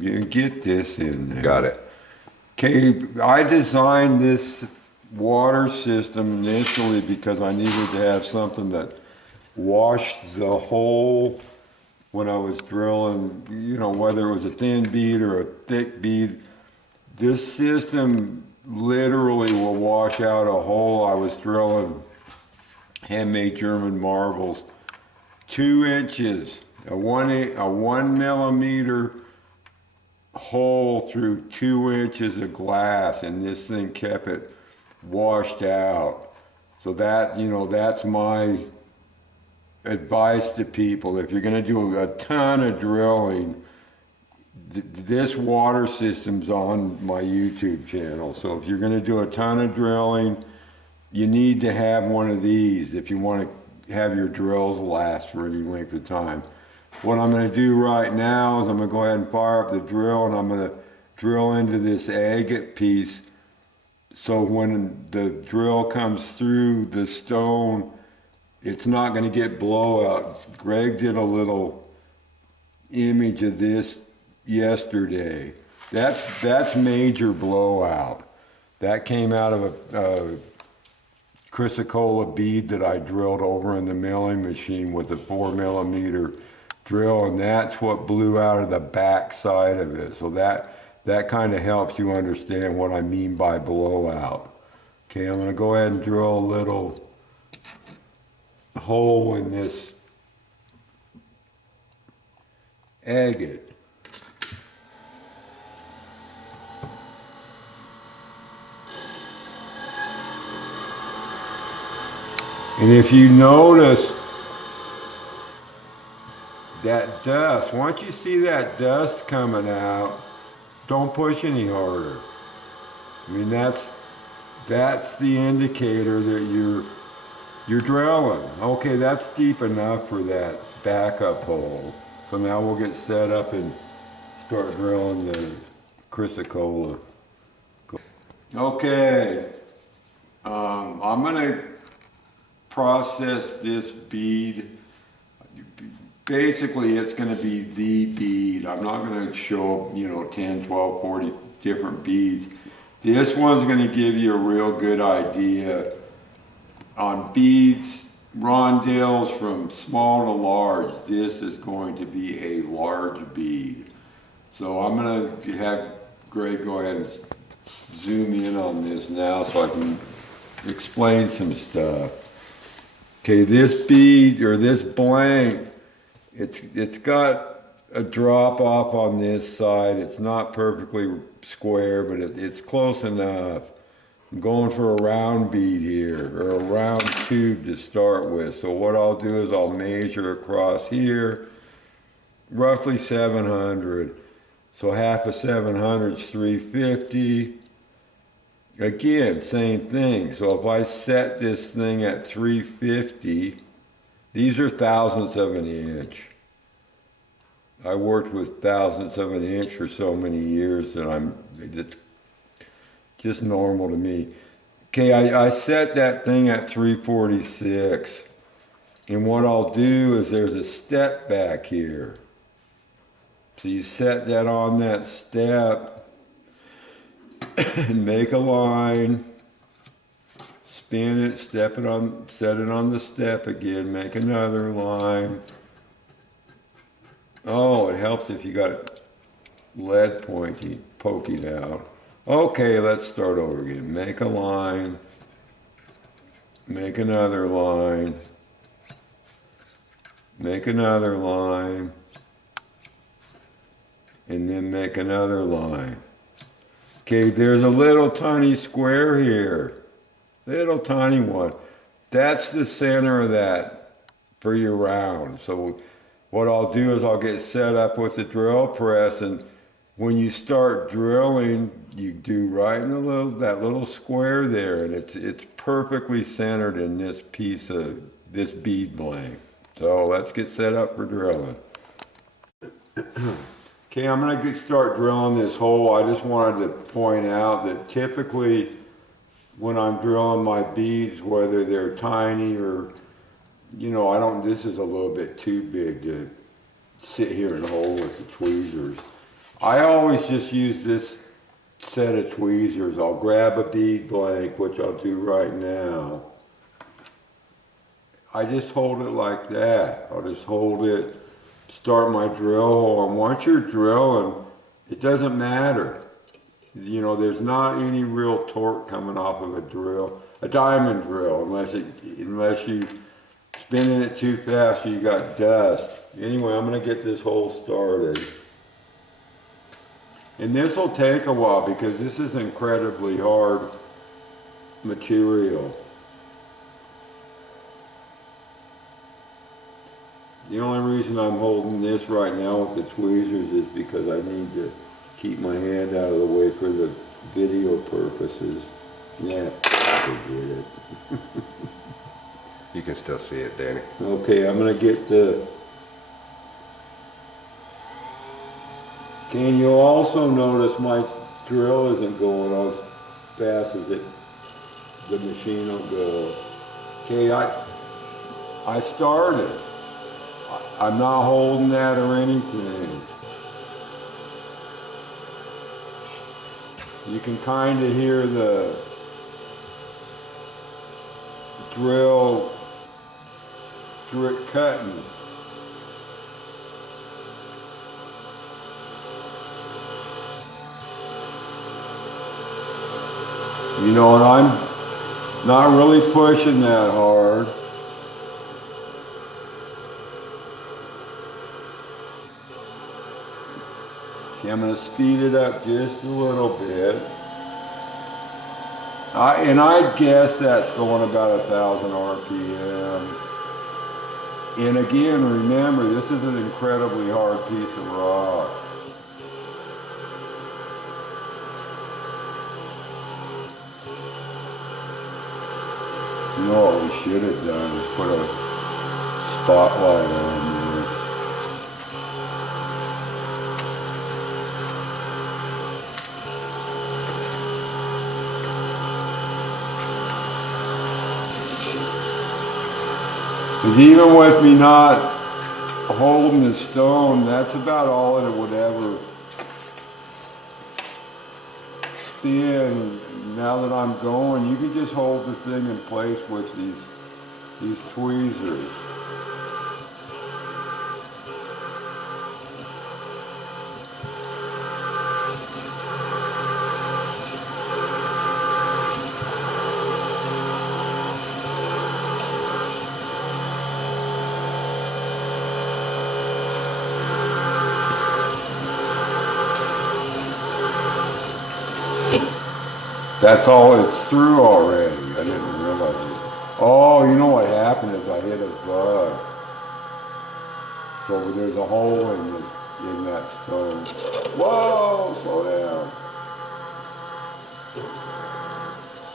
You get this in there. Got it. Okay, I designed this water system initially because I needed to have something that washed the hole when I was drilling, you know, whether it was a thin bead or a thick bead. This system literally will wash out a hole. I was drilling handmade German marbles, 2 inches, a 1 millimeter hole through 2 inches of glass, and this thing kept it washed out. So that, you know, that's my advice to people. If you're going to do a ton of drilling, this water system's on my YouTube channel. So if you're going to do a ton of drilling, you need to have one of these if you want to have your drills last for any length of time. What I'm going to do right now is I'm going to go ahead and fire up the drill, and I'm going to drill into this agate piece, so when the drill comes through the stone, it's not going to get blowout. Greg did a little image of this yesterday. That's major blowout. That came out of a chrysocolla bead that I drilled over in the milling machine with a 4 millimeter drill, and that's what blew out of the back side of it. So that kind of helps you understand what I mean by blowout. Okay, I'm going to go ahead and drill a little hole in this agate. And if you notice that dust, once you see that dust coming out, don't push any harder. I mean, that's the indicator that you're drilling. Okay, that's deep enough for that backup hole. So now we'll get set up and start drilling the chrysocolla. Okay, I'm gonna process this bead. Basically, it's going to be the bead. I'm not going to show, you know, 10, 12, 40 different beads. This one's going to give you a real good idea on beads, rondelles from small to large. This is going to be a large bead. So I'm going to have Greg go ahead and zoom in on this now so I can explain some stuff. Okay, this bead, or this blank, it's got a drop off on this side. It's not perfectly square, but it's close enough. I'm going for a round bead here, or a round tube to start with. So what I'll do is I'll measure across here, roughly 700. So half of 700 is 350. Again, same thing. So if I set this thing at 350, these are thousandths of an inch. I worked with thousandths of an inch for so many years that it's just normal to me. Okay, I set that thing at 346. And what I'll do is there's a step back here. So you set that on that step and make a line, spin it, set it on the step again, make another line. Oh, it helps if you got lead poking out. Okay, let's start over again. Make a line, make another line, make another line, and then make another line. Okay, there's a little tiny square here, little tiny one. That's the center of that for your round. So what I'll do is I'll get set up with the drill press, and when you start drilling, you do right in that little square there, and it's perfectly centered in this piece of this bead blank. So let's get set up for drilling. Okay, I'm going to start drilling this hole. I just wanted to point out that typically when I'm drilling my beads, whether they're tiny or, you know, this is a little bit too big to sit here and hold with the tweezers. I always just use this set of tweezers. I'll grab a bead blank, which I'll do right now. I just hold it like that. I'll just hold it, start my drill hole, and once you're drilling, it doesn't matter. You know, there's not any real torque coming off of a drill, a diamond drill, unless you spinning it too fast, you got dust. Anyway, I'm gonna get this hole started. And this will take a while because this is incredibly hard material. The only reason I'm holding this right now with the tweezers is because I need to keep my hand out of the way for the video purposes. Yeah, forget it. You can still see it, Danny. Okay, I'm gonna get the... Can you also notice my drill isn't going as fast as the machine will go. Okay, I started. I'm not holding that or anything. You can kind of hear the drill cutting. You know, and I'm not really pushing that hard. Okay, I'm going to speed it up just a little bit. And I'd guess that's going about 1,000 RPM. And again, remember, this is an incredibly hard piece of rock. You know what we should have done is put a spotlight on there. Because even with me not holding the stone, that's about all that it would ever spin. Now that I'm going, you can just hold the thing in place with these tweezers. That's all, it's through already. I didn't realize it. Oh, you know what happened is I hit a bug. So there's a hole in that stone. Whoa, slow down.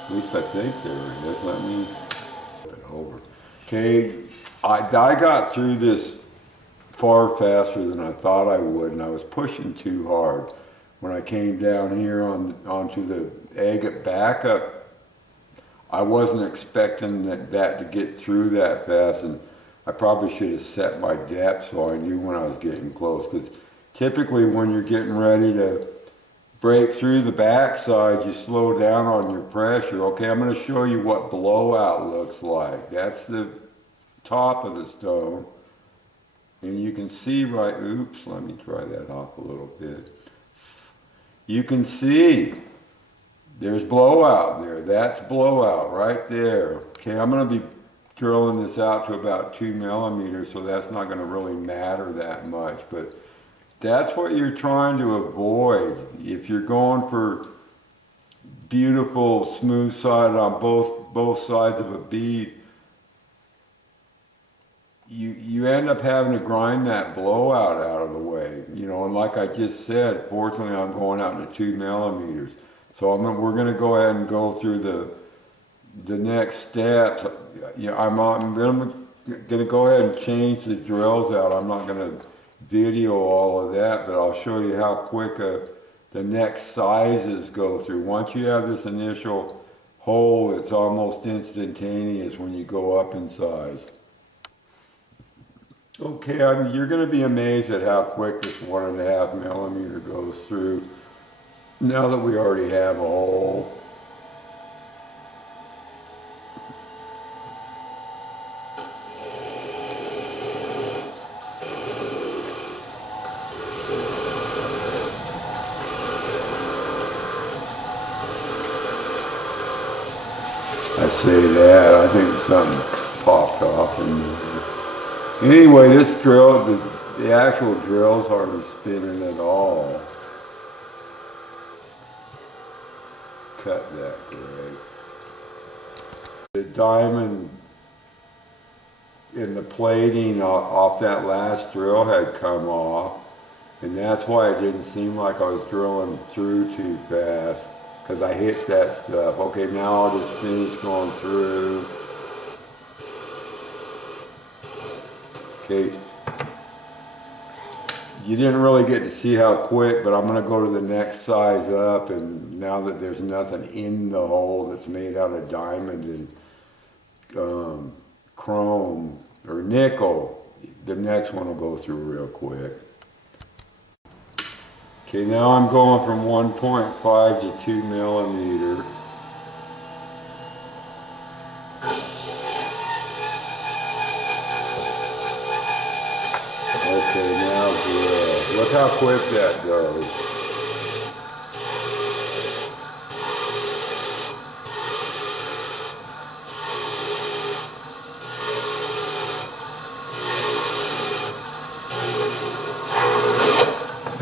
At least I think there is. Let me flip it over. Okay, I got through this far faster than I thought I would, and I was pushing too hard. When I came down here onto the agate backup, I wasn't expecting that to get through that fast, and I probably should have set my depth so I knew when I was getting close, because typically when you're getting ready to break through the backside, you slow down on your pressure. Okay, I'm going to show you what blowout looks like. That's the top of the stone, and you can see right, oops, let me try that off a little bit. You can see there's blowout there. That's blowout right there. Okay, I'm going to be drilling this out to about 2 millimeters, so that's not going to really matter that much. But that's what you're trying to avoid. If you're going for beautiful, smooth sided on both sides of a bead, you end up having to grind that blowout out of the way, you know, and like I just said, fortunately I'm going out to 2 millimeters. So we're going to go ahead and go through the next steps. You know, I'm going to go ahead and change the drills out. I'm not going to video all of that, but I'll show you how quick the next sizes go through. Once you have this initial hole, it's almost instantaneous when you go up in size. Okay, you're going to be amazed at how quick this 1.5 millimeter goes through. Now that we already have a hole. I say that, I think something popped off in there. Anyway, this drill, the actual drill's hardly spinning at all. Cut that great. The diamond in the plating off that last drill had come off, and that's why it didn't seem like I was drilling through too fast, because I hit that stuff. Okay, now I'll just finish going through. Okay, you didn't really get to see how quick, but I'm going to go to the next size up, and now that there's nothing in the hole that's made out of diamond and chrome or nickel, the next one will go through real quick. Okay, now I'm going from 1.5 to 2 millimeter. Okay, now drill. Look how quick that goes.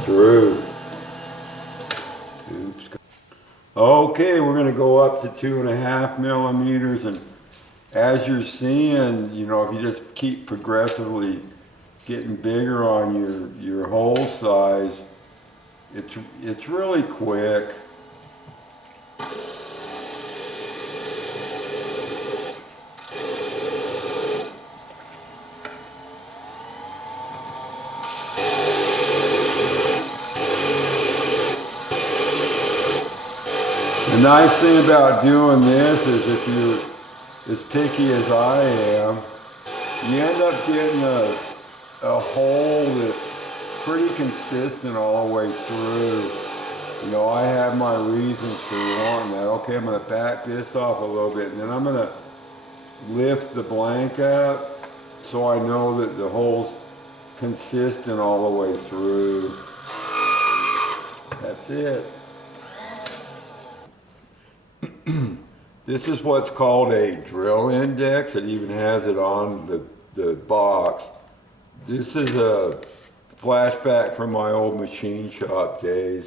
Through. Oops. Okay, we're going to go up to 2.5 millimeters, and as you're seeing, you know, if you just keep progressively getting bigger on your hole size, it's really quick. The nice thing about doing this is if you're as picky as I am, you end up getting a hole that's pretty consistent all the way through. You know, I have my reasons for wanting that. Okay, I'm going to back this off a little bit, and then I'm going to lift the blank up so I know that the hole's consistent all the way through. That's it. This is what's called a drill index. It even has it on the box. This is a flashback from my old machine shop days.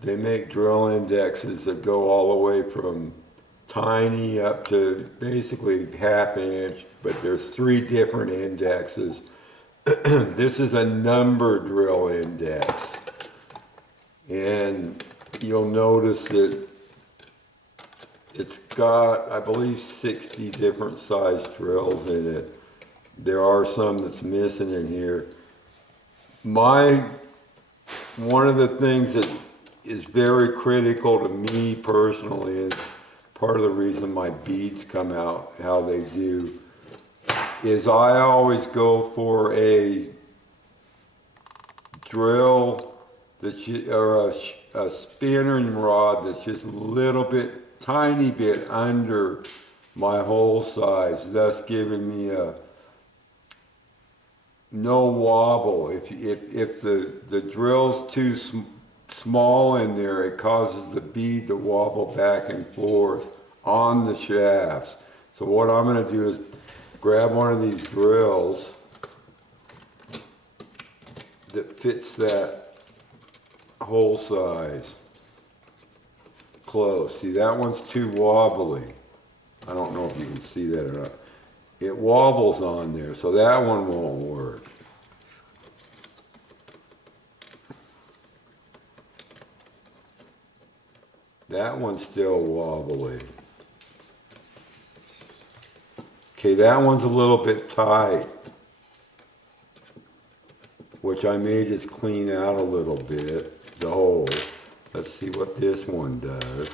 They make drill indexes that go all the way from tiny up to basically 1/2 inch, but there's 3 different indexes. This is a number drill index, and you'll notice that it's got, I believe, 60 different size drills in it. There are some that's missing in here. One of the things that is very critical to me personally is part of the reason my beads come out how they do, is I always go for a drill that's, or a spinning rod that's just a little bit, tiny bit under my hole size, thus giving me no wobble. If the drill's too small in there, it causes the bead to wobble back and forth on the shafts. So what I'm going to do is grab one of these drills that fits that hole size close. See, that one's too wobbly. I don't know if you can see that or not. It wobbles on there, so that one won't work. That one's still wobbly. Okay, that one's a little bit tight, which I may just clean out a little bit, the hole. Let's see what this one does.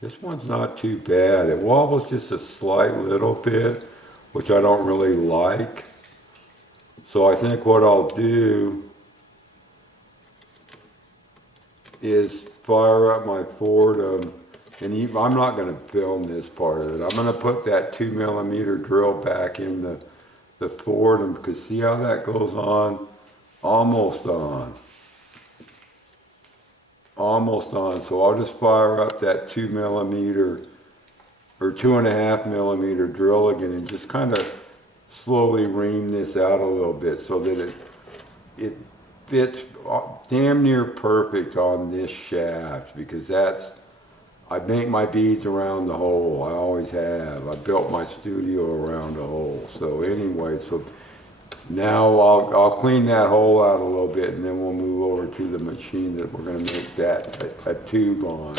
This one's not too bad. It wobbles just a slight little bit, which I don't really like. So I think what I'll do is fire up my Fordham, and I'm not going to film this part of it. I'm going to put that 2mm drill back in the Fordham, because see how that goes on? Almost on. Almost on. So I'll just fire up that 2mm or 2.5mm drill again and just kind of slowly ream this out a little bit so that it fits damn near perfect on this shaft, because I make my beads around the hole. I always have. I built my studio around the hole. So anyway, so now I'll clean that hole out a little bit, and then we'll move over to the machine that we're going to make that a tube on.